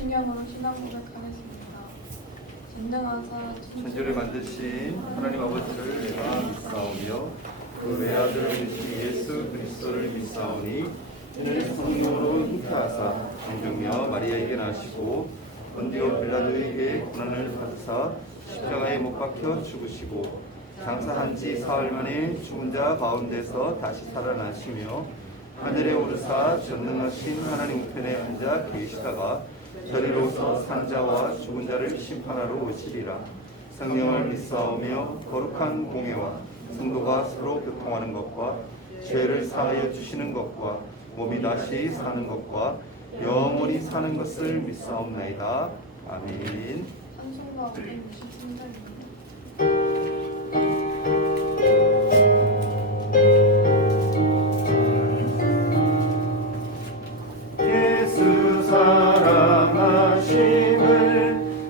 성경으로 신앙 고백하겠습니다. 전능하사 천지를 만드신 하나님 아버지를 내가 믿사오며 그 외아들 되신 예수 그리스도를 믿사오니 이는 성령으로 잉태하사 성경녀 마리아에게 나시고 본디오 빌라도에게 고난을 받으사 십자가에 못 박혀 죽으시고 장사한 지 사흘 만에 죽은 자 가운데서 다시 살아나시며 하늘에 오르사 전능하신 하나님 우편에 앉아 계시다가 저리로서 산 자와 죽은 자를 심판하러 오시리라. 성령을 믿사오며 거룩한 공예와 성도가 서로 교통하는 것과 죄를 사하여 주시는 것과 몸이 다시 사는 것과 영원히 사는 것을 믿사옵나이다. 아멘. 찬송가 563장입니다. 예수 사랑하심을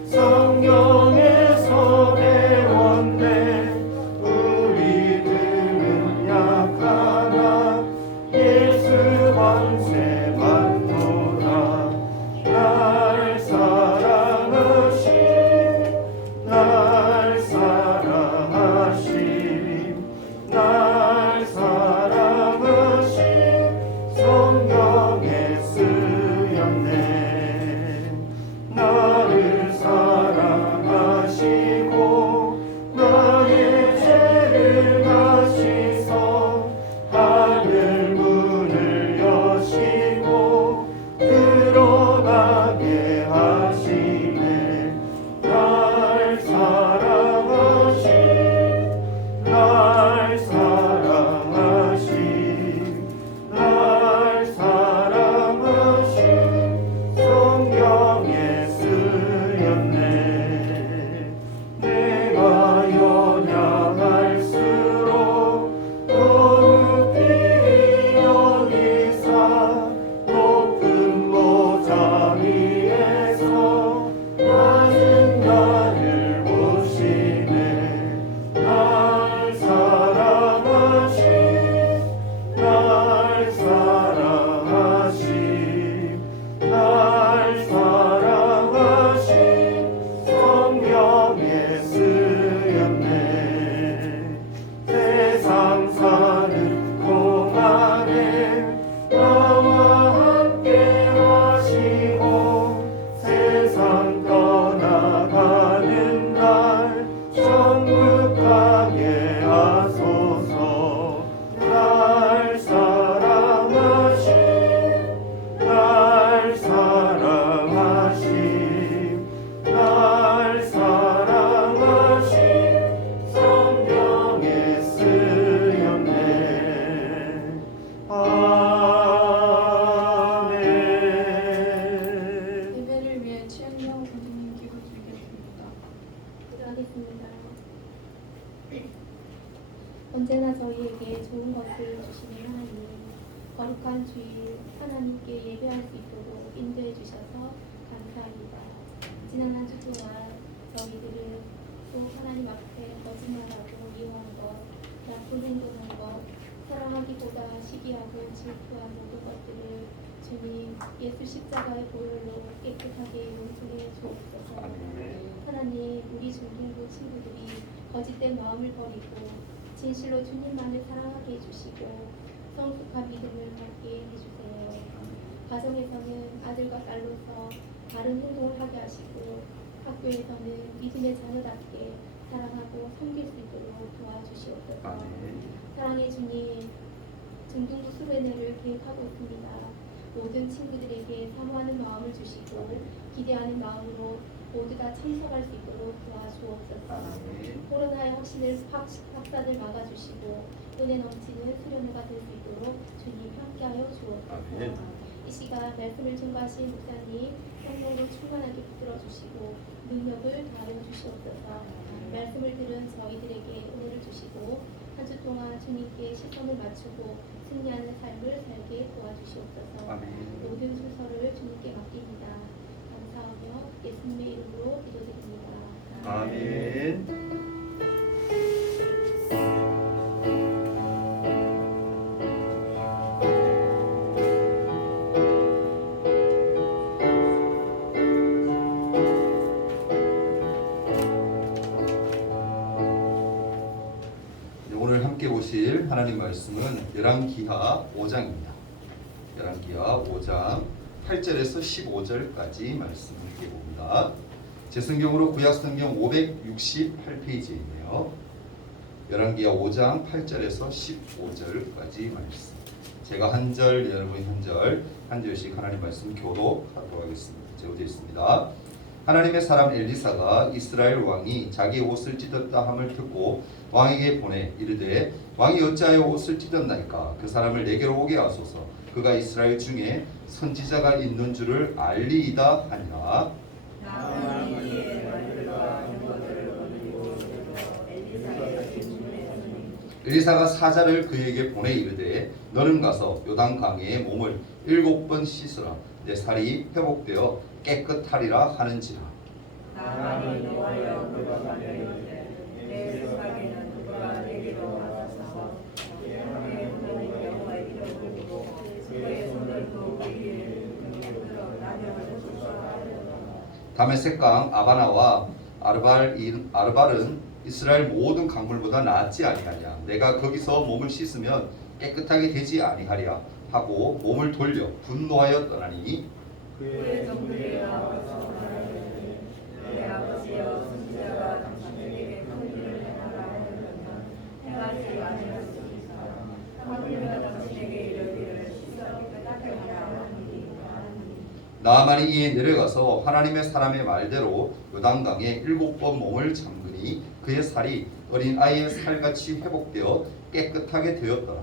성경에서 배웠네. 우리들은 약하나 예수 권세 받노라. 날 사랑하심 날 사랑하심 날 사랑하심 성경에 쓰였네. 나를 사랑하시고 나의 죄를 가시서 하늘 문을 여시고 들어가게 하시네. 날 사랑하심 날 사랑하심 날 사랑하심 성경에 쓰였네. 내가 연약할수록 거룩히 여기사 높은 보좌 위에서 낮은 나를 보시네. 날 사랑하심 날 사랑하심 날 사랑하심 성경에 쓰였네. 세상 사는 동안에 나와 함께 하시고 세상 떠나가는 날 천국 가게 하소서. 날 사랑하심 날 사랑하심 날 사랑하심 성경에 쓰였네. 아멘. 예배를 위해 최은영 선생님 기도 드리겠습니다. 기도하겠습니다. 언제나 저희에게 좋은 것을 주시는 하나님, 거룩한 주일 하나님께 예배할 수 있도록 인도해 주셔서 감사합니다. 지난 한 주 동안 저희들은 또 하나님 앞에 거짓말하고 미워한 것, 나쁜 행동한 것, 사랑하기보다 시기하고 질투한 모든 것들을 주님 예수 십자가의 보혈로 깨끗하게 용서해 주옵소서. 하나님, 우리 중등부 친구들이 거짓된 마음을 버리고 진실로 주님만을 사랑하게 해주시고 성숙한 믿음을 갖게 해주세요. 가정에서는 아들과 딸로서 바른 행동을 하게 하시고 학교에서는 믿음의 자녀답게 사랑하고 섬길 수 있도록 도와주시옵소서. 사랑의 주님, 중등부 수련회를 계획하고 있습니다. 모든 친구들에게 사모하는 마음을 주시고 기대하는 마음으로 모두 다 참석할 수 있도록 도와주옵소서. 코로나의 확산을 막아주시고 은혜 넘치는 수련회가 될 수 있도록 주님 함께하여 주옵소서. 이 시간 말씀을 전가하신 목사님 성령으로 충만하게 붙들어 주시고 능력을 다하여 주시옵소서. 말씀을 들은 저희들에게 은혜를 주시고 한 주 동안 주님께 시선을 맞추고 승리하는 삶을 살게 도와주시옵소서. 모든 순서를 주님께 맡깁니다. 감사하며 예수님의 이름으로 기도드립니다. 아멘. 보실 하나님 말씀은 열왕기하 5장입니다. 열왕기하 5장 8절에서 15절까지 말씀을 읽어봅니다. 제 성경으로 구약성경 568페이지에 있네요. 열왕기하 5장 8절에서 15절까지 말씀. 제가 한 절, 여러분이 한 절씩 하나님 말씀 교독하도록 하겠습니다. 제가 있습니다. 하나님의 사람 엘리사가 이스라엘 왕이 자기 옷을 찢었다 함을 듣고 왕에게 보내 이르되 왕이 어찌하여 옷을 찢었나이까 그 사람을 내게로 오게 하소서 그가 이스라엘 중에 선지자가 있는 줄을 알리이다 하니라. 엘리사가 사자를 그에게 보내 이르되 너는 가서 요단강에 몸을 7번 씻으라 내 살이 회복되어 깨끗하리라 하는지라. 나만이 너와여 그가 이르되 내 생각에는 그가 내게로 와서 내 하나님 여호와의 이름을 부르고 그의 손을 그 위에 들어 나병을 축소하리라. 다메섹강 아바나와 아르발은 이스라엘 모든 강물보다 낫지 아니하냐. 내가 거기서 몸을 씻으면 깨끗하게 되지 아니하랴 하고 몸을 돌려 분노하여 떠나니 그의 종들이 나와서 말하되 내 아버지여 선지자가 당신에게 큰 일을 행하라 하였으면 행하지 아니하였으리까. 하물며 당신에게 이르기를 씻어 깨끗하게 하라 하니 나아만이 이에 내려가서 하나님의 사람의 말대로 요단강에 7번 몸을 잠그니 그의 살이 어린 아이의 살같이 회복되어 깨끗하게 되었더라.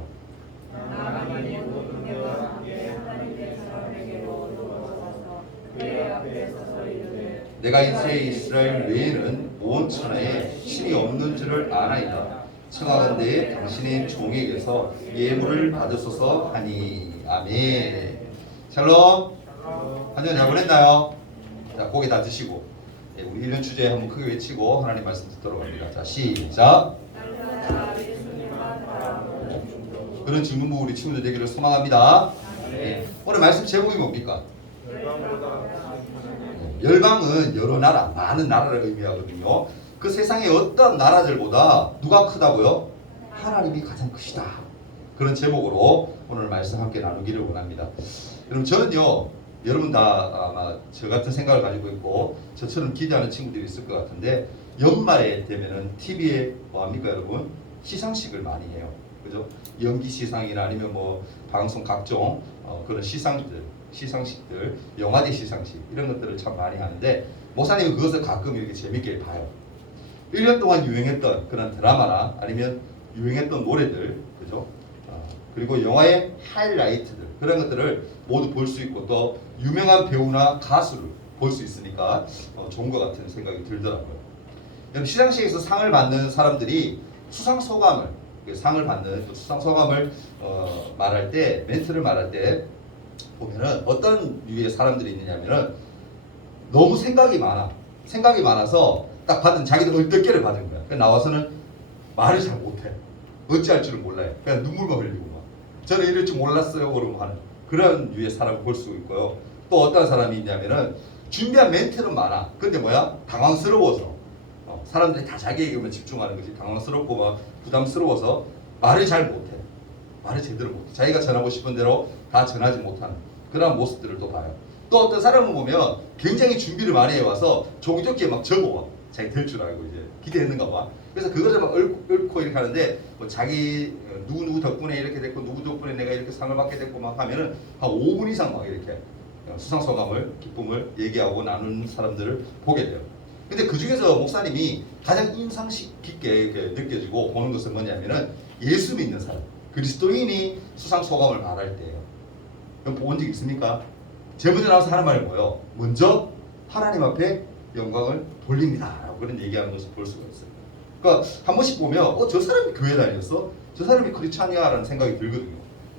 나아만이 그와 함께 하나님의 사람에게로 돌아와서 그의 앞에 서서 이르되 내가 이제 이스라엘 외에는 온 천하에 신이 없는 줄을 아나이다. 청하건대 당신의 종에게서 예물을 받으소서 하니. 아멘. 샬롬. 한 주 잘 보냈나요? 자, 고기 다 드시고 우리 1년 주제 한번 크게 외치고 하나님 말씀 듣도록 합니다. 자, 시작. 그런 중등부 우리 친구들 되기를 소망합니다. 네. 오늘 말씀 제목이 뭡니까? 열방은 여러 나라, 많은 나라를 의미하거든요. 그 세상의 어떤 나라들보다 누가 크다고요? 하나님이 가장 크시다. 그런 제목으로 오늘 말씀 함께 나누기를 원합니다. 여러분 저는요, 여러분 다 아마 저 같은 생각을 가지고 있고 저처럼 기대하는 친구들이 있을 것 같은데 연말에 되면은 TV에 뭐합니까 여러분? 시상식을 많이 해요. 그죠? 연기 시상이나 아니면 뭐 방송 각종 그런 시상식들, 영화제 시상식 이런 것들을 참 많이 하는데 목사님은 그것을 가끔 이렇게 재밌게 봐요. 1년 동안 유행했던 그런 드라마나 아니면 유행했던 노래들, 그죠? 그리고 영화의 하이라이트들 그런 것들을 모두 볼 수 있고 또 유명한 배우나 가수를 볼 수 있으니까 좋은 것 같은 생각이 들더라고요. 시상식에서 상을 받는 사람들이 수상 소감을 상을 받는 수상 소감을 말할 때 멘트를 말할 때 보면은 어떤 류의 사람들이 있느냐면은 너무 생각이 많아서 딱 받은 자기들 얼떨결에 받은 거야. 나와서는 말을 잘 못해. 어찌할 줄을 몰라요. 그냥 눈물만 흘리고 막 저는 이럴 줄 몰랐어요 그러고 하는 그런 류의 사람을 볼 수 있고요. 또 어떤 사람이 있냐면은 준비한 멘트는 많아. 근데 뭐야? 당황스러워서 사람들이 다 자기에게만 집중하는 것이 당황스럽고 막 부담스러워서 말을 잘 못해. 말을 제대로 못해. 자기가 전하고 싶은 대로 다 전하지 못하는 그런 모습들을 또 봐요. 또 어떤 사람을 보면 굉장히 준비를 많이 해와서 종이접기에 막 적어와. 자기 될 줄 알고 이제 기대했는가 봐. 그래서 그것을 막 읊고 이렇게 하는데 뭐 자기 누구 덕분에 이렇게 됐고 누구 덕분에 내가 이렇게 상을 받게 됐고 막 하면은 한 5분 이상 막 이렇게 수상소감을 기쁨을 얘기하고 나누는 사람들을 보게 돼요. 근데 그 중에서 목사님이 가장 인상 깊게 이렇게 느껴지고 보는 것은 뭐냐면은 예수 믿는 사람, 그리스도인이 수상소감을 말할 때예요. 본 적 있습니까? 제일 먼저 나와서 하는 말이 뭐예요? 먼저 하나님 앞에 영광을 돌립니다. 라고 그런 얘기하는 것을 볼 수가 있어요. 그러니까 한 번씩 보면 저 사람이 교회 다녔어? 저 사람이 크리스찬이야? 라는 생각이 들거든요.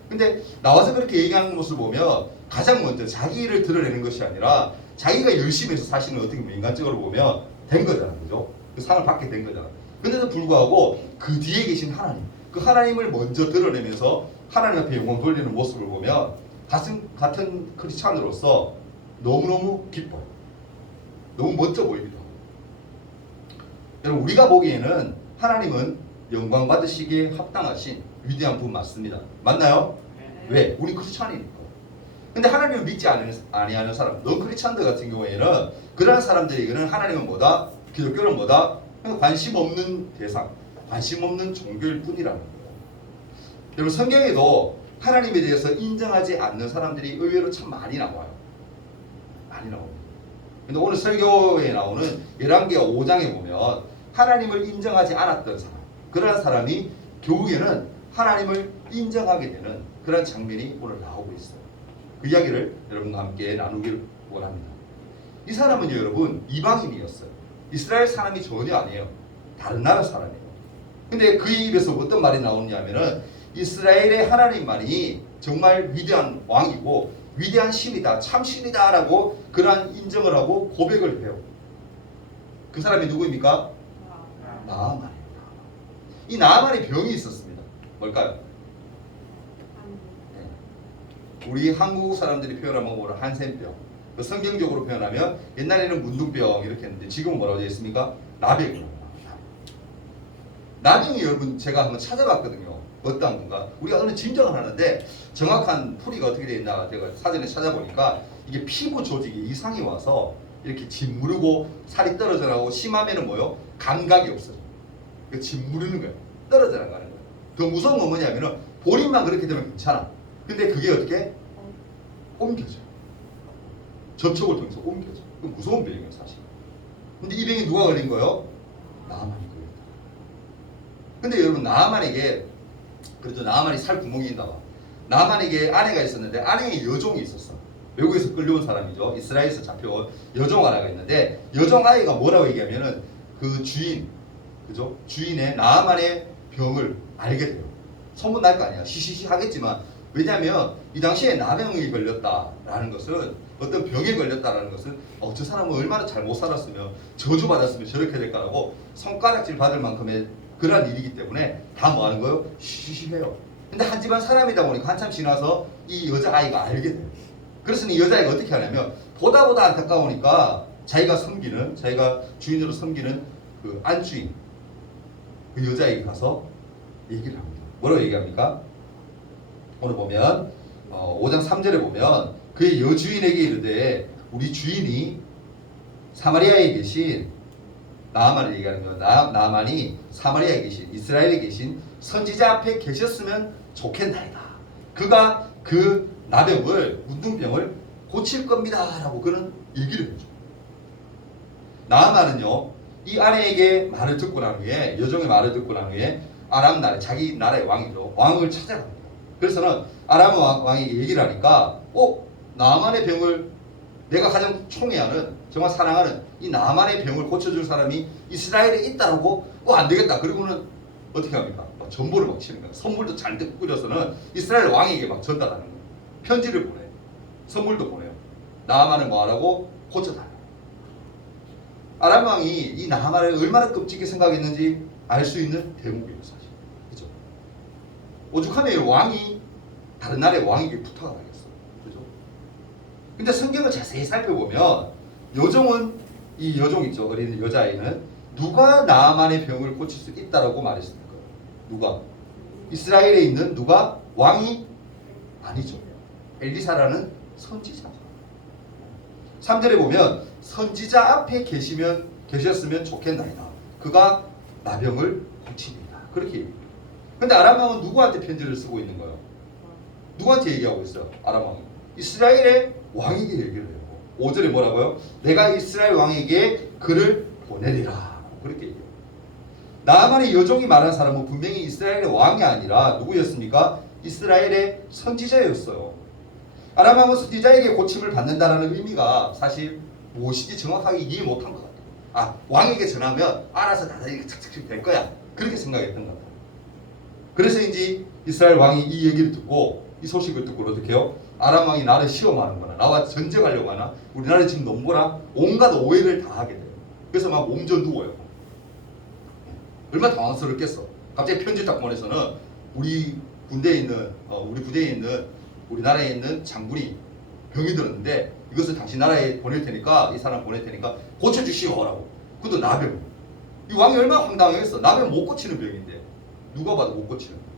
근데 나와서 그렇게 얘기하는 모습을 보면 가장 먼저 자기를 드러내는 것이 아니라 자기가 열심히 해서 사실은 어떻게 보면 인간적으로 보면 된 거잖아. 그죠? 그 상을 받게 된 거잖아. 근데도 불구하고 그 뒤에 계신 하나님, 그 하나님을 먼저 드러내면서 하나님 앞에 영광 돌리는 모습을 보면 같은 크리스찬으로서 너무너무 기뻐요. 너무 멋져 보입니다. 여러분 우리가 보기에는 하나님은 영광 받으시기에 합당하신 위대한 분 맞습니다. 맞나요? 왜? 우리 크리스찬이니까. 근데 하나님을 믿지 아니하는 사람, 넌 크리스찬들 같은 경우에는 그러한 사람들에게는 하나님은 뭐다? 기독교는 뭐다? 관심 없는 대상, 관심 없는 종교일 뿐이라는 거예요. 여러분 성경에도 하나님에 대해서 인정하지 않는 사람들이 의외로 참 많이 나와요. 많이 나옵니다. 근데 오늘 설교에 나오는 열왕기하 5장에 보면 하나님을 인정하지 않았던 사람, 그러한 사람이 결국에는 하나님을 인정하게 되는 그런 장면이 오늘 나오고 있어요. 그 이야기를 여러분과 함께 나누길 원합니다. 이 사람은 여러분 이방인이었어요. 이스라엘 사람이 전혀 아니에요. 다른 나라 사람이에요. 근데 그 입에서 어떤 말이 나오냐면은 이스라엘의 하나님만이 정말 위대한 왕이고 위대한 신이다, 참 신이다 라고 그러한 인정을 하고 고백을 해요. 그 사람이 누구입니까? 나아만입니다. 이 나아만의 병이 있었습니다. 뭘까요? 우리 한국 사람들이 표현하면 뭐라 한센병. 성경적으로 표현하면 옛날에는 문둥병 이렇게 했는데 지금은 뭐라고 되어 있습니까? 나병이라고. 나병이 여러분 제가 한번 찾아봤거든요. 어떤 건가? 우리가 어느 짐작을 하는데 정확한 풀이가 어떻게 되어 있나 제가 사전에 찾아보니까 이게 피부 조직에 이상이 와서 이렇게 짓무르고 살이 떨어져 나가고 심하면은 뭐요? 감각이 없어져. 짓무르는 거예요. 떨어져 나가는 거예요. 더 무서운 건 뭐냐면은 본인만 그렇게 되면 괜찮아. 근데 그게 어떻게? 옮겨져. 접촉을 통해서 옮겨져. 그건 무서운 병이에요 사실. 근데 이 병이 누가 걸린 거예요? 나아만이 걸렸다. 근데 여러분 나아만에게 그래도 나아만이 살 구멍이 있나 봐. 나아만에게 아내가 있었는데 아내의 여종이 있었어. 외국에서 끌려온 사람이죠. 이스라엘에서 잡혀온 여종 하나가 있는데 여종 아이가 뭐라고 얘기하면은 그 주인, 그죠? 주인의 나아만의 병을 알게 돼요. 소문 날 거 아니야. 시시시 하겠지만 왜냐하면 이 당시에 나병이 걸렸다라는 것은 어떤 병에 걸렸다라는 것은 저 사람은 얼마나 잘못 살았으면 저주받았으면 저렇게 될까라고 손가락질 받을 만큼의 그러한 일이기 때문에 다 뭐 하는 거예요? 시시해요. 근데 한 집안 사람이다 보니까 한참 지나서 이 여자아이가 알게 돼요. 그래서 이 여자아이가 어떻게 하냐면 보다 안타까우니까 자기가 주인으로 섬기는 그 안주인 그 여자에게 가서 얘기를 합니다. 뭐라고 얘기합니까? 오늘 보면 5장 3절에 보면 그의 여주인에게 이르되 우리 주인이 사마리아에 계신 나아만을 얘기하는 거예요. 나아만이 사마리아에 계신 이스라엘에 계신 선지자 앞에 계셨으면 좋겠나이다. 그가 그 나병을 문둥병을 고칠 겁니다 라고 그는 얘기를 해줘. 나아만은요 이 아내에게 말을 듣고 난 후에 여종의 말을 듣고 난 후에 아람 나라 자기 나라의 왕이죠. 왕을 찾아갑니다. 그래서는 아람 왕이 얘기를 하니까 나아만의 병을 내가 가장 총애하는 정말 사랑하는 이 나아만의 병을 고쳐줄 사람이 이스라엘에 있다라고 안 되겠다. 그리고는 어떻게 합니까? 전보를 막 치는 거야. 선물도 잔뜩 뿌려서는 이스라엘 왕에게 막 전달하는 거야. 편지를 보내요. 선물도 보내요. 나아만을 뭐하라고? 고쳐달라. 아람 왕이 이 나아만을 얼마나 끔찍히 생각했는지 알 수 있는 대목이에요 사실. 그죠? 오죽하면 왕이 다른 나라의 왕에게 부탁을 하겠어. 그죠? 근데 성경을 자세히 살펴보면 이 여종 있죠. 어린 여자아이는 누가 나아만의 병을 고칠 수 있다라고 말했습니까? 누가? 이스라엘에 있는 누가? 왕이? 아니죠. 엘리사라는 선지자. 3절에 보면 선지자 앞에 계셨으면 좋겠나이다. 그가 나병을 고칩니다. 그렇게 얘기해요. 근데 아람 왕은 누구한테 편지를 쓰고 있는 거예요? 누구한테 얘기하고 있어요? 아람 왕이. 이스라엘의 왕에게 얘기를 해요. 5절에 뭐라고요? 내가 이스라엘 왕에게 그를 보내리라. 그렇게 얘기해요. 나아만의 여종이 말한 사람은 분명히 이스라엘의 왕이 아니라 누구였습니까? 이스라엘의 선지자였어요. 아람 왕은 선지자에게 고침을 받는다는 의미가 사실 무엇인지 정확하게 이해 못한 것 같아요. 왕에게 전하면 알아서 다 이렇게 착착 될 거야. 그렇게 생각했던 것 같아요. 그래서인지 이스라엘 왕이 이 얘기를 듣고 이 소식을 듣고 어떻게 해요? 아람 왕이 나를 시험하는 거나 나와 전쟁하려고 하나 우리나라에 지금 넘보라 온갖 오해를 다 하게 돼요. 그래서 막 몸져 누워요. 얼마나 당황스럽겠어. 갑자기 편지 딱 보내서는 우리 부대에 있는 우리나라에 있는 장군이 병이 들었는데 이것을 당신 나라에 보낼 테니까 이 사람 보낼 테니까 고쳐주시오라고. 그것도 나병. 이 왕이 얼마나 황당했어. 나병 못 고치는 병인데 누가 봐도 못 고치는 거예요.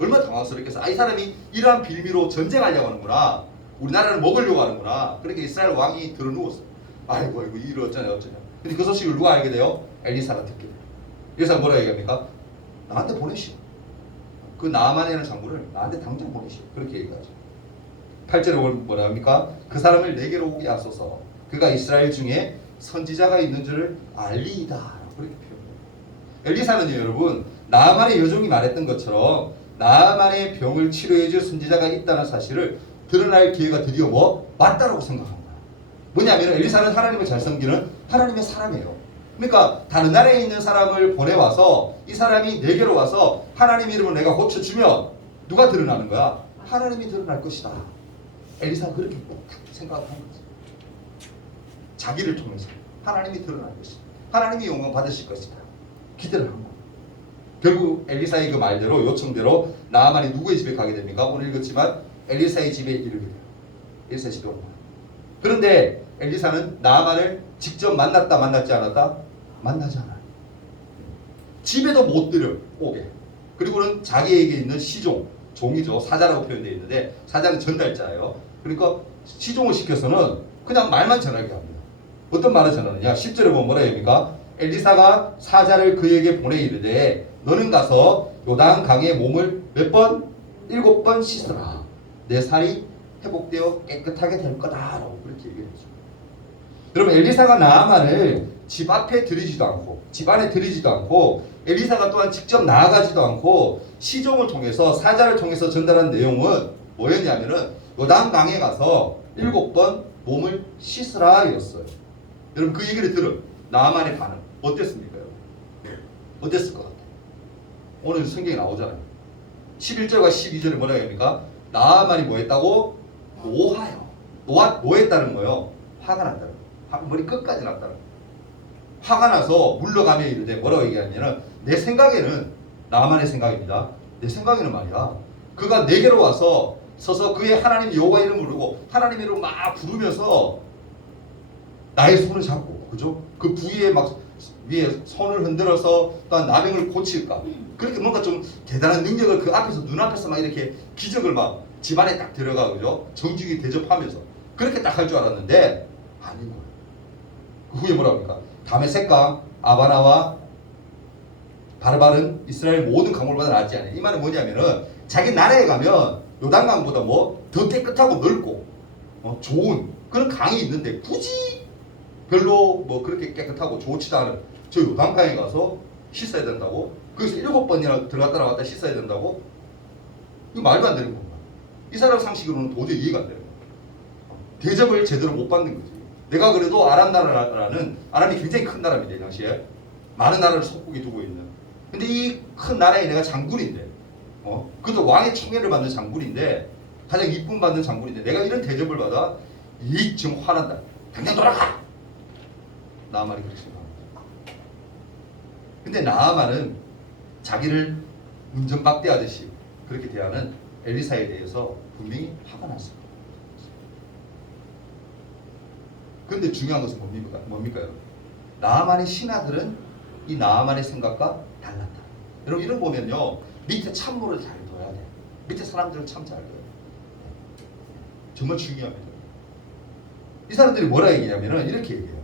얼마나 당황스럽겠어. 아, 이 사람이 이러한 빌미로 전쟁하려고 하는구나. 우리나라를 먹으려고 하는구나. 그렇게 이스라엘 왕이 들어누웠어요. 아이고 이거 어쩌냐. 근데 그 소식을 누가 알게 돼요? 엘리사가 듣게 돼요. 엘리사가 뭐라 얘기합니까? 나한테 보내시오. 그 나아만이라는 장군을 나한테 당장 보내시오. 그렇게 얘기하죠. 8절에 뭐라 합니까? 그 사람을 내게로 오게 하소서. 그가 이스라엘 중에 선지자가 있는 줄을 알리이다. 그렇게 표현해요. 엘리사는요, 여러분, 나아만의 여종이 말했던 것처럼 나아만의 병을 치료해 줄 선지자가 있다는 사실을 드러날 기회가 드디어 왔다라고 생각한 거야. 뭐냐면 엘리사는 하나님을 잘 섬기는 하나님의 사람이에요. 그러니까 다른 나라에 있는 사람을 보내와서 이 사람이 내게로 와서 하나님 이름으로 내가 고쳐주면 누가 드러나는 거야? 하나님이 드러날 것이다. 엘리사가 그렇게 딱 생각한 거지. 자기를 통해서 하나님이 드러날 것이다. 하나님이 영광 받으실 것이다. 기대를 한 거야. 결국 엘리사의 그 말대로 요청대로 나아만이 누구의 집에 가게 됩니까? 오늘 읽었지만 엘리사의 집에 이르게 돼요. 엘리사의 집에 온 거야. 그런데 엘리사는 나아만을 직접 만났지 않았다? 만나지 않아요. 집에도 못 들여오게. 그리고는 자기에게 있는 시종, 종이죠. 사자라고 표현되어 있는데 사자는 전달자예요. 그러니까 시종을 시켜서는 그냥 말만 전하게 합니다. 어떤 말을 전하느냐? 10절에 보면 뭐라 합니까? 엘리사가 사자를 그에게 보내 이르되 너는 가서 요단 강에 몸을 몇 번? 7번 씻으라. 내 살이 회복되어 깨끗하게 될 거다라고 그렇게 얘기를 해줘. 여러분 엘리사가 나아만을 집 앞에 들이지도 않고 집 안에 들이지도 않고 엘리사가 또한 직접 나아가지도 않고 시종을 통해서 사자를 통해서 전달한 내용은 뭐였냐면은 요단 강에 가서 7번 몸을 씻으라 였어요. 여러분 그 얘기를 들은 나아만의 반응 어땠습니까? 어땠을 것 같아요? 오늘 성경에 나오잖아요. 11절과 12절에 뭐라고 합니까? 나아만이 뭐 했다고? 노하여. 노했다는 거예요. 화가 났다는 거예요. 머리 끝까지 났다는 거예요. 화가 나서 물러가며 이르되 뭐라고 얘기하냐면 내 생각에는 나아만의 생각입니다. 내 생각에는 말이야. 그가 내게로 와서 서서 그의 하나님 여호와 이름을 부르고 하나님 이름을 막 부르면서 나의 손을 잡고 그죠? 그 부위에 막 위에 손을 흔들어서 또한 나병을 고칠까? 그렇게 뭔가 좀 대단한 능력을 그 앞에서 눈앞에서 막 이렇게 기적을 막 집안에 딱 들어가 그죠? 정직히 대접하면서 그렇게 딱 할 줄 알았는데 아닌 거예요. 그 후에 뭐라 합니까? 다메섹과 아바나와 바르바른 이스라엘 모든 강물보다 낫지 않아요. 이 말은 뭐냐면은 자기 나라에 가면 요단강보다 더 깨끗하고 넓고 좋은 그런 강이 있는데 굳이 별로 그렇게 깨끗하고 좋지도 않은 저 요단강에 가서 씻어야 된다고? 거기서 7번이나 들어갔다 나왔다 씻어야 된다고? 이거 말도 안 되는 겁니다. 이 사람 상식으로는 도저히 이해가 안 되는 거예요. 대접을 제대로 못 받는 거지. 내가 그래도 아람 나라는 아람이 굉장히 큰 나라입니다. 이 당시에 많은 나라를 속국에 두고 있는. 근데 이 큰 나라에 내가 장군인데 그것도 왕의 총애를 받는 장군인데 가장 이쁨 받는 장군인데 내가 이런 대접을 받아 지금 화난다. 당장 돌아가! 나아만이 그렇게 생각합니다. 근데 나아만은 자기를 운전박대하듯이 그렇게 대하는 엘리사에 대해서 분명히 화가 났습니다. 그런데 중요한 것은 뭡니까 여러분? 나아만의 신하들은 이 나아만의 생각과 달랐다. 여러분 이런 보면요 밑에 참모를 잘 둬야 돼. 밑에 사람들을 참 잘 둬야 돼. 정말 중요합니다. 이 사람들이 뭐라 얘기냐면은 이렇게 얘기해요.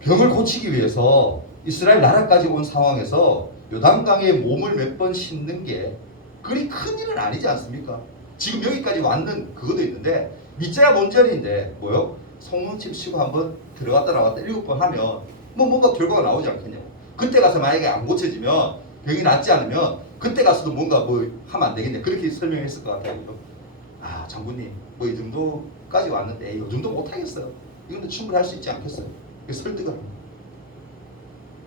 병을 고치기 위해서 이스라엘 나라까지 온 상황에서 요단강에 몸을 몇 번 씻는 게 그리 큰 일은 아니지 않습니까? 지금 여기까지 왔는 그것도 있는데 밑자야 뭔절인데 뭐요? 속눈썹 치고 한번 들어갔다 나왔다 7번 하면 뭔가 결과가 나오지 않겠냐고. 그때 가서 만약에 안 고쳐지면 병이 낫지 않으면 그때 가서도 뭔가 하면 안 되겠냐 그렇게 설명했을 것 같아요. 아 장군님 이 정도까지 왔는데 이 정도 못하겠어요. 이건 충분히 할 수 있지 않겠어요. 설득을 합니다.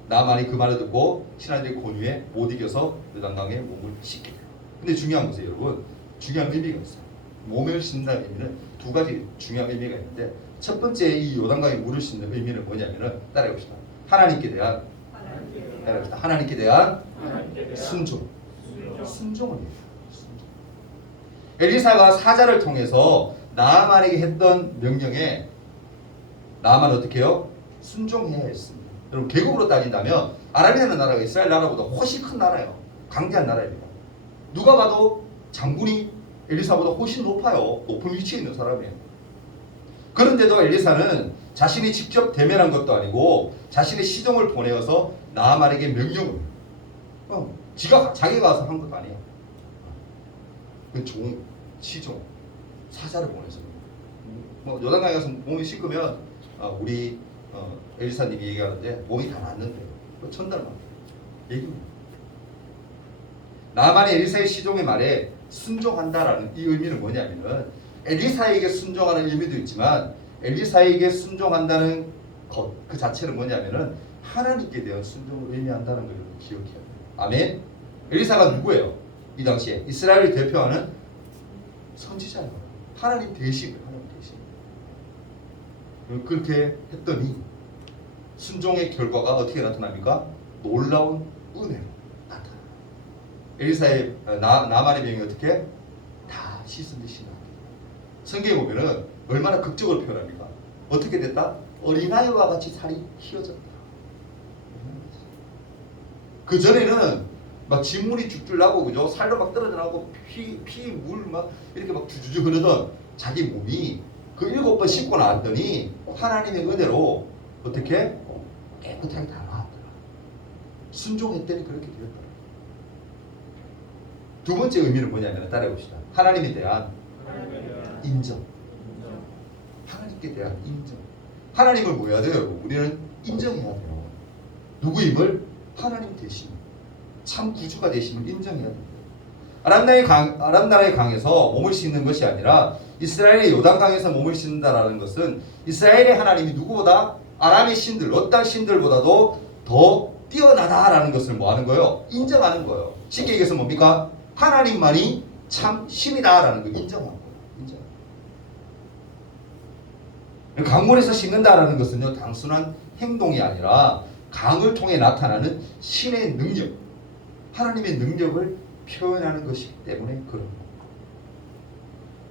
나만이 그 말을 듣고 신하들의 권유에 못 이겨서 요단강에 몸을 씻게 돼요. 근데 중요한 것은 여러분 중요한 의미가 있어요. 몸을 씻는다는 의미는 두 가지 중요한 의미가 있는데 첫 번째 이 요단강에 물을 씻는 의미는 뭐냐면은 따라해봅시다. 하나님께 대한 순종. 순종을 해요. 엘리사가 사자를 통해서 나아만에게 했던 명령에 나아만 어떻게 해요? 순종해야 했습니다. 여러분 계급으로 따진다면 아람이라는 나라가 이스라엘 나라보다 훨씬 큰 나라예요. 강대한 나라입니다. 누가 봐도 장군이 엘리사보다 훨씬 높아요. 높은 위치에 있는 사람이에요. 그런데도 엘리사는 자신이 직접 대면한 것도 아니고 자신의 시종을 보내어서 나아만에게 명령을 자기가 가서 한 것도 아니에요. 그 종, 시종, 사자를 보내서 뭐 요단강에 가서 몸이 씻으면 우리 엘리사님이 얘기하는데 몸이 다 낫는데요. 천달만 얘기합니다. 나만이 엘리사의 시종의 말에 순종한다라는 이 의미는 뭐냐면은 엘리사에게 순종하는 의미도 있지만 엘리사에게 순종한다는 것 그 자체는 뭐냐면은 하나님께 대한 순종을 의미한다는 걸 기억해야 돼요. 아멘. 엘리사가 누구예요? 이 당시에 이스라엘을 대표하는 선지자예요. 하나님 대신. 그렇게 했더니 순종의 결과가 어떻게 나타납니까? 놀라운 은혜로 나타나. 엘리사의 나만의 병이 어떻게? 다 씻은 듯이 나. 성경에 보면은 얼마나 극적으로 표현합니까? 어떻게 됐다? 어린아이와 같이 살이 휘어졌다. 그 전에는 막 진물이 줄줄 나고 그죠? 살도 막 떨어져 나고 물 막 이렇게 막 주주주 흐르던 자기 몸이 그 7번 씻고 나왔더니 하나님의 은혜로 어떻게 깨끗하게 다 나왔더라. 순종했더니 그렇게 되었더라. 두 번째 의미는 뭐냐면 따라해봅시다. 하나님에 대한 인정. 하나님께 대한 인정. 하나님을 뭐 해야 돼요, 여러분? 우리는 인정해야 돼요. 누구임을? 하나님 되심. 참 구주가 되심을 인정해야 됩니다. 아람 나라의 강에서 몸을 씻는 것이 아니라 이스라엘의 요단강에서 몸을 씻는다라는 것은 이스라엘의 하나님이 누구보다 아람의 신들, 어떤 신들보다도 더 뛰어나다라는 것을 뭐 하는 거예요? 인정하는 거예요. 쉽게 얘기해서 뭡니까? 하나님만이 참 신이다라는 걸 인정하는 거예요. 강물에서 씻는다라는 것은요, 단순한 행동이 아니라 강을 통해 나타나는 신의 능력, 하나님의 능력을 표현하는 것이기 때문에 그런 거예요.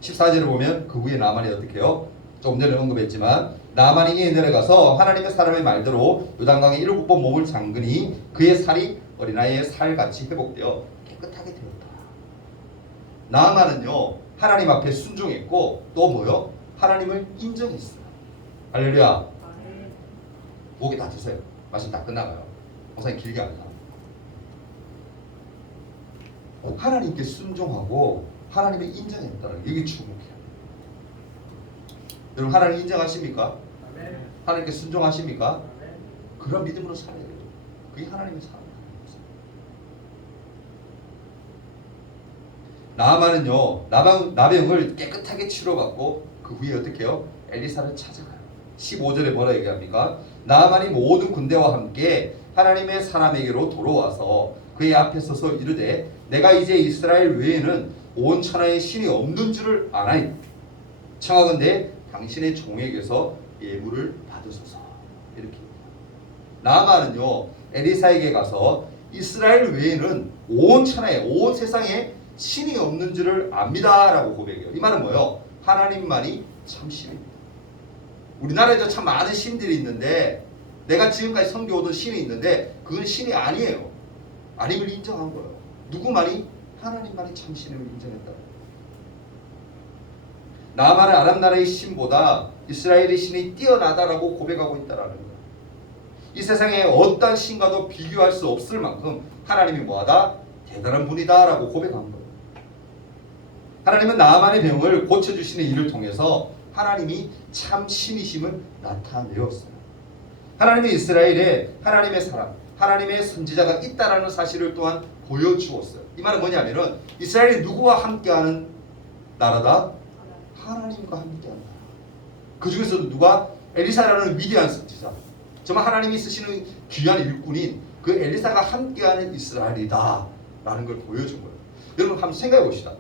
14절을 보면 그 후에 나만이 어떻게 해요? 조금 전에 언급했지만 나만이 이에 내려가서 하나님의 사람의 말대로 요단강에 7번 몸을 잠그니 그의 살이 어린아이의 살같이 회복되어 깨끗하게 되었다. 나만은요 하나님 앞에 순종했고 또 뭐요? 하나님을 인정했어요. 할렐루야. 목에 다 드세요. 말씀 다 끝나가요. 목사님 길게 안 나와요. 하나님께 순종하고 하나님을 인정했다는 게 이게 주목해야 돼요. 여러분 하나님 인정하십니까? 하나님께 순종하십니까? 그런 믿음으로 살아야 돼요. 그게 하나님의 사랑입니다. 나아만은요 나병을 깨끗하게 치료받고 그 후에 어떻게 해요? 엘리사를 찾아가요. 15절에 뭐라 얘기합니까? 나아만이 모든 군대와 함께 하나님의 사람에게로 돌아와서 그의 앞에 서서 이르되 내가 이제 이스라엘 외에는 온 천하에 신이 없는 줄을 아나니 청하건대 당신의 종에게서 예물을 받으소서. 이렇게 나아만은요 엘리사에게 가서 이스라엘 외에는 온 천하에 온 세상에 신이 없는 줄을 압니다 라고 고백해요. 이 말은 뭐예요? 하나님만이 참 신입니다. 우리나라에도 참 많은 신들이 있는데 내가 지금까지 섬겨오던 신이 있는데 그건 신이 아니에요. 아님을 인정한 거예요. 누구만이? 하나님만이 참 신임을 인정했다. 나아만은 아람 나라의 신보다 이스라엘의 신이 뛰어나다라고 고백하고 있다라는 거예요. 이 세상에 어떤 신과도 비교할 수 없을 만큼 하나님이 뭐하다? 대단한 분이다라고 고백한 거예요. 하나님은 나아만의 병을 고쳐주시는 일을 통해서 하나님이 참 신이심을 나타내었어요. 하나님은 이스라엘에 하나님의 사람, 하나님의 선지자가 있다라는 사실을 또한 보여주었어요. 이 말은 뭐냐면은 이스라엘이 누구와 함께하는 나라다? 하나님과 함께하는 나라. 그 중에서도 누가? 엘리사라는 위대한 선지자. 정말 하나님이 쓰시는 귀한 일꾼인 그 엘리사가 함께하는 이스라엘이다 라는 걸 보여준 거예요. 여러분 한번 생각해 봅시다.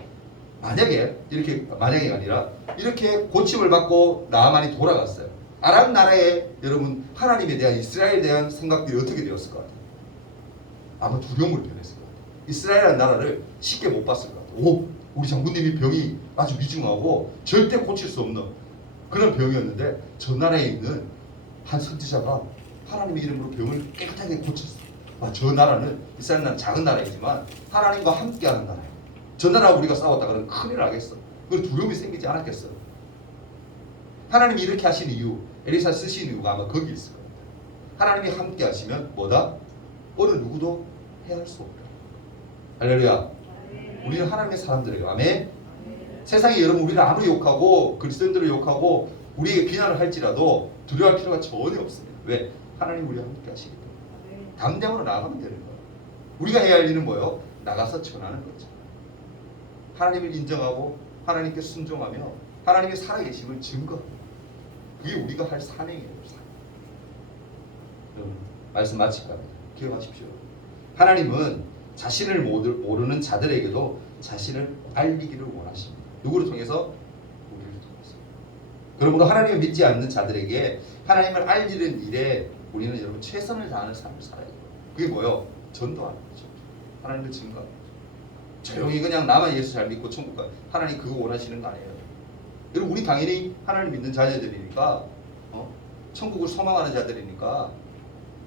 만약에 이렇게 만약이 아니라 이렇게 고침을 받고 나아만이 돌아갔어요. 아람 나라에 여러분 하나님에 대한 이스라엘에 대한 생각들이 어떻게 되었을 것 같아요? 아마 두려움을 변했을 것 같아요. 이스라엘이라는 나라를 쉽게 못 봤을 것 같아요. 오, 우리 장군님이 병이 아주 위중하고 절대 고칠 수 없는 그런 병이었는데 저 나라에 있는 한 선지자가 하나님의 이름으로 병을 깨끗하게 고쳤어. 저 나라는 이스라엘 나라는 작은 나라이지만 하나님과 함께하는 나라예요. 저 나라와 우리가 싸웠다 그러면 큰일 나겠어. 그 두려움이 생기지 않았겠어. 하나님이 이렇게 하신 이유, 엘리사 쓰신 이유가 아마 거기 있을 겁니다. 하나님이 함께 하시면 뭐다? 어느 누구도 해할 수 없다. 할렐루야. 우리는 하나님의 사람들이에요. 아멘. 세상에 여러분 우리를 아무리 욕하고 그리스도인들을 욕하고 우리에게 비난을 할지라도 두려워할 필요가 전혀 없습니다. 왜? 하나님 우리와 함께 하시기 때문에 담대함으로 나아가면 되는 거예요. 우리가 해야 할 일은 뭐예요? 나가서 전하는 거죠. 하나님을 인정하고 하나님께 순종하며 하나님의 살아계심을 증거합니다. 그게 우리가 할 사명이에요. 여러분 말씀 마칠까 합니다. 기억하십시오. 하나님은 자신을 모르는 자들에게도 자신을 알리기를 원하십니다. 누구를 통해서? 우리를 통해서. 그러므로 하나님을 믿지 않는 자들에게 하나님을 알리는 일에 우리는 여러분 최선을 다하는 삶을 살아야 돼요. 그게 뭐예요? 전도하는 거죠. 하나님을 증거하는 거죠. 조용히 그냥 나만 예수 잘 믿고 천국 가. 하나님 그거 원하시는 거 아니에요. 여러분 우리 당연히 하나님 믿는 자녀들이니까 천국을 소망하는 자들이니까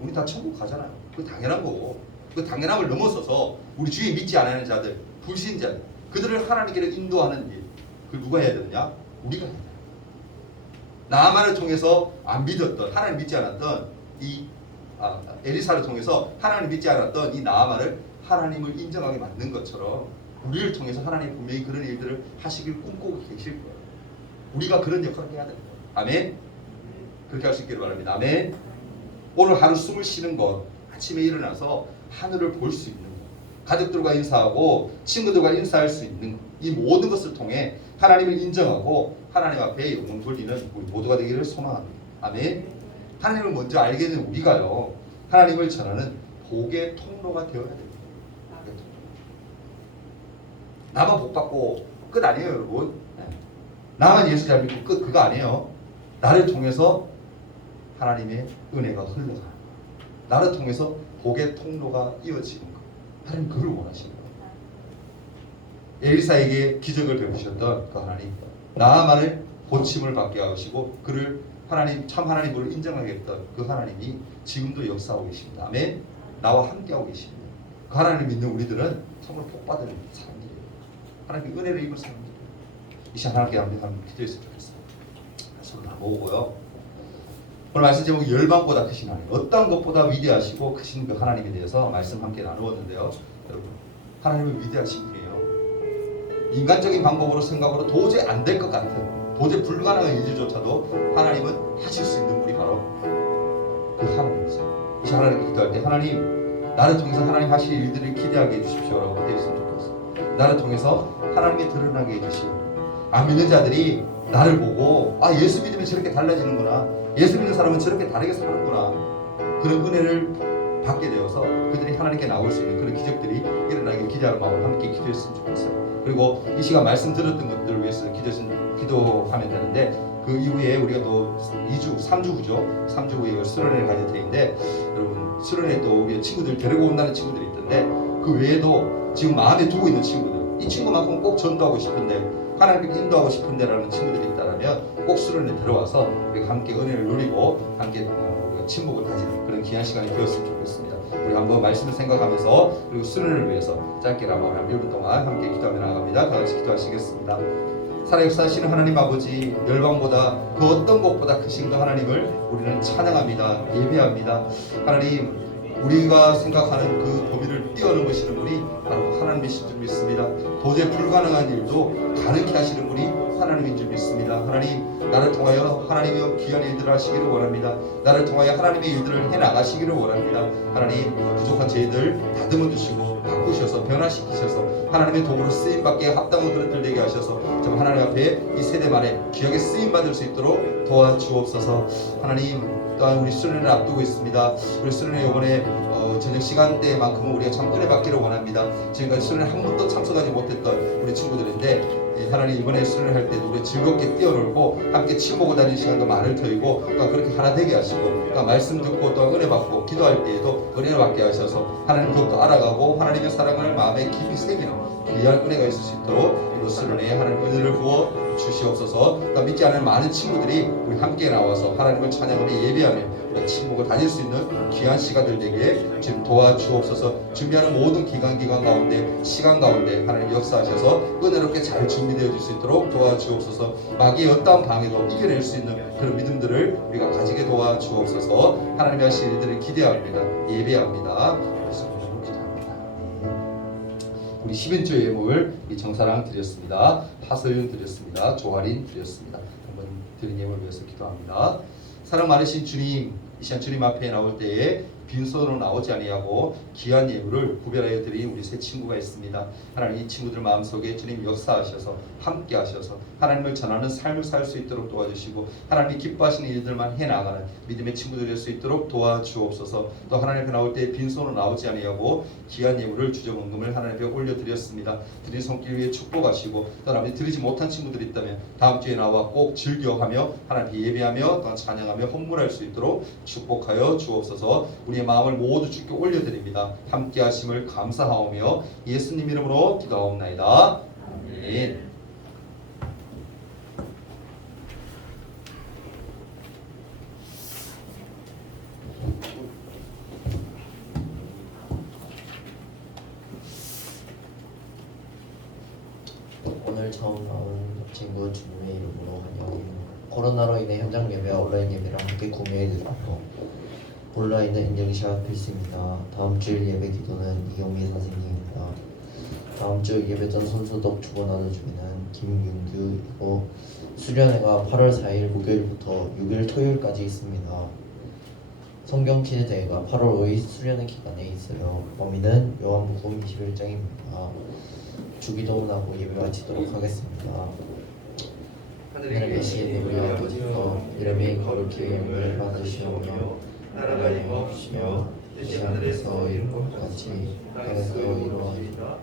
우리 다 천국 가잖아요. 그거 당연한 거고 그 당연함을 넘어서서 우리 주위 믿지 않는 자들, 불신자들 그들을 하나님께로 인도하는 일 그걸 누가 해야 되느냐? 우리가 해야 돼요. 나아만을 통해서 안 믿었던 하나님 믿지 않았던 이 엘리사를 통해서 하나님 믿지 않았던 이 나아만을 하나님을 인정하게 만든 것처럼 우리를 통해서 하나님 분명히 그런 일들을 하시길 꿈꾸고 계실 거예요. 우리가 그런 역할을 해야 됩니다. 아멘. 그렇게 할 수 있기를 바랍니다. 아멘. 오늘 하루 숨을 쉬는 것, 아침에 일어나서 하늘을 볼 수 있는 것, 가족들과 인사하고 친구들과 인사할 수 있는 것, 이 모든 것을 통해 하나님을 인정하고 하나님 앞에 영광 돌리는 우리 모두가 되기를 소망합니다. 아멘. 하나님을 먼저 알게 된 우리가요, 하나님을 전하는 복의 통로가 되어야 됩니다. 나만 복 받고 끝 아니에요, 여러분. 나만 예수 잘 믿고 끝 그거 아니에요. 나를 통해서 하나님의 은혜가 흘러가는 것, 나를 통해서 복의 통로가 이어지는 것, 하나님 그걸 원하시는 거예요. 엘리사에게 기적을 베푸셨던 그 하나님, 나아만을 고침을 받게 하시고 그를 하나님 참 하나님으로 인정하게 했던 그 하나님이 지금도 역사하고 계십니다. 아멘. 나와 함께하고 계십니다. 그 하나님을 믿는 우리들은 정말 복받은 사람들이에요. 하나님의 은혜를 입은 사람들이에요. 이 시간 하나님께 한번 기도했으면 좋겠습니다. 손을 다 모으고요. 오늘 말씀 제목이 열방보다 크신 하나님, 어떤 것보다 위대하시고 크신 그 하나님에 대해서 말씀 함께 나누었는데요. 여러분, 하나님은 위대하신 분이에요. 인간적인 방법으로 생각으로 도저히 안 될 것 같은, 도저히 불가능한 일조차도 하나님은 하실 수 있는 분이 바로 그 하나님이죠. 이 시간 하나님께 기도할 때 하나님, 나를 통해서 하나님 하실 일들을 기대하게 해주십시오라고 기도했으면 좋겠어요. 나를 통해서 하나님이 드러나게 해주시고, 안 믿는 자들이 나를 보고 예수 믿으면 저렇게 달라지는구나, 예수 믿는 사람은 저렇게 다르게 사는구나, 그런 은혜를 받게 되어서 그들이 하나님께 나올 수 있는 그런 기적들이 일어나길 기대하는 마음으로 함께 기도했으면 좋겠어요. 그리고 이 시간 말씀 들었던 것들을 위해서 기도하면 되는데, 그 이후에 우리가 또 3주 후죠. 3주 후에 수련회를 가질 때인데, 여러분 수련회 또 우리 친구들 데리고 온다는 친구들이 있던데, 그 외에도 지금 마음에 두고 있는 친구들, 이 친구만큼 꼭 전도하고 싶은데, 하나님께 인도하고 싶은데라는 친구들이 있다면 꼭 수련회에 들어와서 우리 함께 은혜를 누리고 함께 친목을 가지는 그런 귀한 시간이 되었으면 좋겠습니다. 우리 한번 말씀을 생각하면서 그리고 수련회를 위해서 짧게나마 한 1분 동안 함께 기도하며 나아갑니다. 다 같이 기도하시겠습니다. 살아역사하시는 하나님 아버지, 열방보다 그 어떤 것보다 크신 그 하나님을 우리는 찬양합니다. 예배합니다. 하나님, 우리가 생각하는 그 범위를 뛰어넘으시는 분이 바로 하나님이신 줄 믿습니다. 도저히 불가능한 일도 가능케 하시는 분이 하나님인 줄 믿습니다. 하나님, 나를 통하여 하나님의 귀한 일들을 하시기를 원합니다. 나를 통하여 하나님의 일들을 해나가시기를 원합니다. 하나님, 부족한 저희들 다듬어 주시고 바꾸셔서 변화시키셔서 하나님의 도구로 쓰임받게 합당한 그릇들 되게 하셔서 정말 하나님 앞에 이 세대만에 귀하게 쓰임받을 수 있도록 도와주옵소서. 하나님, 또한 우리 수련회를 앞두고 있습니다. 우리 수련회 이번에 저녁 시간대만큼은 우리가 참 은혜 받기를 원합니다. 지금까지 수련회 한 번도 참석하지 못했던 우리 친구들인데, 하나님 이번에 수련회 할 때도 우리 즐겁게 뛰어놀고 함께 친목을 다니는 시간도 많을 터이고, 또 그렇게 하나 되게 하시고, 또 말씀 듣고 또 은혜 받고 기도할 때에도 은혜를 받게 하셔서 하나님 더욱더 알아가고 하나님의 사랑을 마음에 깊이 새기는 귀한 은혜가 있을 수 있도록 로스를 내 하나님 은혜를 부어 주시옵소서. 또 믿지 않는 많은 친구들이 우리 함께 나와서 하나님을 찬양하며 예배하며 우리가 친목을 다닐 수 있는 귀한 시간들 되게 지금 도와주옵소서. 준비하는 모든 기간 가운데 시간 가운데 하나님 역사하셔서 은혜롭게 잘 준비되어 줄 수 있도록 도와주옵소서. 마귀의 어떠한 방해도 이겨낼 수 있는 그런 믿음들을 우리가 가지게 도와주옵소서. 하나님의 하실 일들을 기대합니다. 예배합니다. 기도합니다. 우리 10인조 예물 정사랑 드렸습니다. 파설윤 드렸습니다. 조아린 드렸습니다. 한번 드린 예물을 위해서 기도합니다. 사랑 많으신 주님, 이 시간 주님 앞에 나올 때에 빈손으로 나오지 아니하고 귀한 예물을 구별하여 드린 우리 세 친구가 있습니다. 하나님 이 친구들 마음속에 주님 역사하셔서 함께 하셔서 하나님을 전하는 삶을 살 수 있도록 도와주시고 하나님이 기뻐하시는 일들만 해나가는 믿음의 친구들이 될 수 있도록 도와주옵소서. 또 하나님 앞에 나올 때 빈손으로 나오지 아니하고 귀한 예물을 주정원금을 하나님 앞에 올려드렸습니다. 드린 손길 위에 축복하시고 또 하나님 드리지 못한 친구들이 있다면 다음 주에 나와 꼭 즐겨하며 하나님께 예배하며 또 찬양하며 헌물할 수 있도록 축복하여 주옵소서. 우리의 마음을 모두 주께 올려드립니다. 함께 하심을 감사하오며 예수님 이름으로 기도하옵나이다. 아멘. 오늘 처음 나온 친구 주님의 이름으로 환영해요. 코로나로 인해 현장 예배와 온라인 예배를 함께 구매해드렸고 온라인은 인증샷 필수입니다. 다음 주일 예배 기도는 이경미 선생님입니다. 다음 주 예배 전 손소독 주고 나눠주기는 김윤규이고 수련회가 8월 4일 목요일부터 6일 토요일까지 있습니다. 성경 퀴즈 대회가 8월 5일 수련회 기간에 있어요. 범위는 요한복음 21장입니다. 주기도문 하고 예배 마치도록 하겠습니다. 하늘에 계신 우리 아버지여, 이름이 거룩히 여김을 받으시오며 나라가 임하옵시며 뜻이 하늘에서 이룬 것 같이 땅에서 이루어지이다.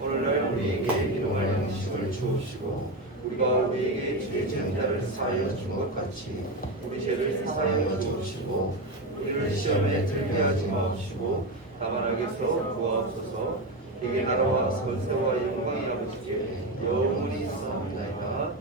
오늘날 우리에게 일용할 양식을 주옵시고 우리가 우리에게 죄 지은 자를 사하여 준 것 같이 우리 죄를 사하여 주옵시고 우리를 시험에 들게 하지 마옵시고 다만 악에서 구하옵소서. 이게 나라와 권세와 영광이 아버지께 영원히 있사옵나이다.